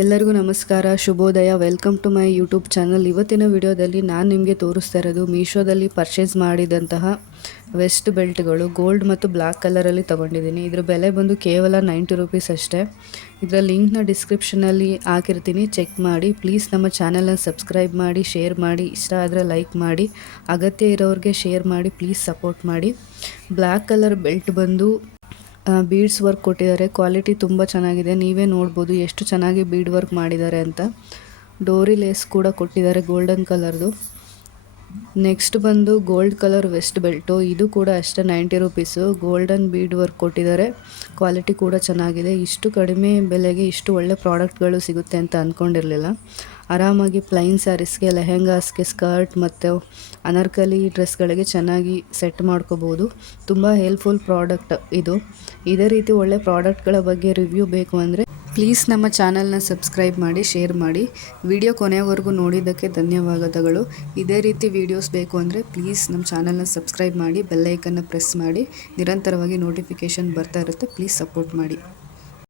ಎಲ್ಲರಿಗೂ ನಮಸ್ಕಾರ, ಶುಭೋದಯ. Welcome to my YouTube channel. ಇವತ್ತಿನ ವಿಡಿಯೋದಲ್ಲಿ ನಾನು ನಿಮಗೆ ತೋರಿಸ್ತಾ ಇರೋದು ಮೀಶೋದಲ್ಲಿ ಪರ್ಚೇಸ್ ಮಾಡಿದಂತಹ ವೆಸ್ಟ್ ಬೆಲ್ಟ್ಗಳು ಗೋಲ್ಡ್ ಮತ್ತು ಬ್ಲ್ಯಾಕ್ ಕಲರಲ್ಲಿ ತೊಗೊಂಡಿದ್ದೀನಿ. ಇದರ ಬೆಲೆ ಬಂದು ಕೇವಲ 90 ರೂಪೀಸ್ ಅಷ್ಟೇ. ಇದರ ಲಿಂಕ್ನ ಡಿಸ್ಕ್ರಿಪ್ಷನಲ್ಲಿ ಹಾಕಿರ್ತೀನಿ, ಚೆಕ್ ಮಾಡಿ. ಪ್ಲೀಸ್ ನಮ್ಮ ಚಾನಲ್ನ ಸಬ್ಸ್ಕ್ರೈಬ್ ಮಾಡಿ, ಶೇರ್ ಮಾಡಿ, ಇಷ್ಟ ಆದರೆ ಲೈಕ್ ಮಾಡಿ, ಅಗತ್ಯ ಇರೋರಿಗೆ ಶೇರ್ ಮಾಡಿ, ಪ್ಲೀಸ್ ಸಪೋರ್ಟ್ ಮಾಡಿ. ಬ್ಲ್ಯಾಕ್ ಕಲರ್ ಬೆಲ್ಟ್ ಬಂದು ಬೀಡ್ಸ್ ವರ್ಕ್ ಕೊಟ್ಟಿದ್ದಾರೆ. ಕ್ವಾಲಿಟಿ ತುಂಬ ಚೆನ್ನಾಗಿದೆ, ನೀವೇ ನೋಡ್ಬೋದು ಎಷ್ಟು ಚೆನ್ನಾಗಿ ಬೀಡ್ ವರ್ಕ್ ಮಾಡಿದ್ದಾರೆ ಅಂತ. ಡೋರಿ ಲೇಸ್ ಕೂಡ ಕೊಟ್ಟಿದ್ದಾರೆ ಗೋಲ್ಡನ್ ಕಲರ್ದು. ನೆಕ್ಸ್ಟ್ ಬಂದು ಗೋಲ್ಡ್ ಕಲರ್ ವೆಸ್ಟ್ ಬೆಲ್ಟು, ಇದು ಕೂಡ ಅಷ್ಟೇ 90 ರೂಪೀಸು. ಗೋಲ್ಡನ್ ಬೀಡ್ ವರ್ಕ್ ಕೊಟ್ಟಿದ್ದಾರೆ, ಕ್ವಾಲಿಟಿ ಕೂಡ ಚೆನ್ನಾಗಿದೆ. ಇಷ್ಟು ಕಡಿಮೆ ಬೆಲೆಗೆ ಇಷ್ಟು ಒಳ್ಳೆ ಪ್ರಾಡಕ್ಟ್ಗಳು ಸಿಗುತ್ತೆ ಅಂತ ಅಂದ್ಕೊಂಡಿರಲಿಲ್ಲ. ಆರಾಮಾಗಿ ಪ್ಲೈನ್ ಸ್ಯಾರೀಸ್ಗೆ, ಲೆಹೆಂಗಾಸ್ಗೆ, ಸ್ಕರ್ಟ್ ಮತ್ತು ಅನಾರ್ಕಲಿ ಡ್ರೆಸ್ಗಳಿಗೆ ಚೆನ್ನಾಗಿ ಸೆಟ್ ಮಾಡ್ಕೋಬೋದು. ತುಂಬ ಹೆಲ್ಪ್ಫುಲ್ ಪ್ರಾಡಕ್ಟ್ ಇದು. ಇದೇ ರೀತಿ ಒಳ್ಳೆ ಪ್ರಾಡಕ್ಟ್ಗಳ ಬಗ್ಗೆ ರಿವ್ಯೂ ಬೇಕು ಅಂದರೆ ಪ್ಲೀಸ್ ನಮ್ಮ ಚಾನಲ್ನ ಸಬ್ಸ್ಕ್ರೈಬ್ ಮಾಡಿ, ಶೇರ್ ಮಾಡಿ. ವಿಡಿಯೋ ಕೊನೆಯವರೆಗೂ ನೋಡಿದ್ದಕ್ಕೆ ಧನ್ಯವಾದಗಳು. ಇದೇ ರೀತಿ ವೀಡಿಯೋಸ್ ಬೇಕು ಅಂದರೆ ಪ್ಲೀಸ್ ನಮ್ಮ ಚಾನಲ್ನ ಸಬ್ಸ್ಕ್ರೈಬ್ ಮಾಡಿ, ಬೆಲ್ ಐಕನ್ನ ಪ್ರೆಸ್ ಮಾಡಿ. ನಿರಂತರವಾಗಿ ನೋಟಿಫಿಕೇಷನ್ ಬರ್ತಾ ಇರುತ್ತೆ, ಪ್ಲೀಸ್ ಸಪೋರ್ಟ್ ಮಾಡಿ.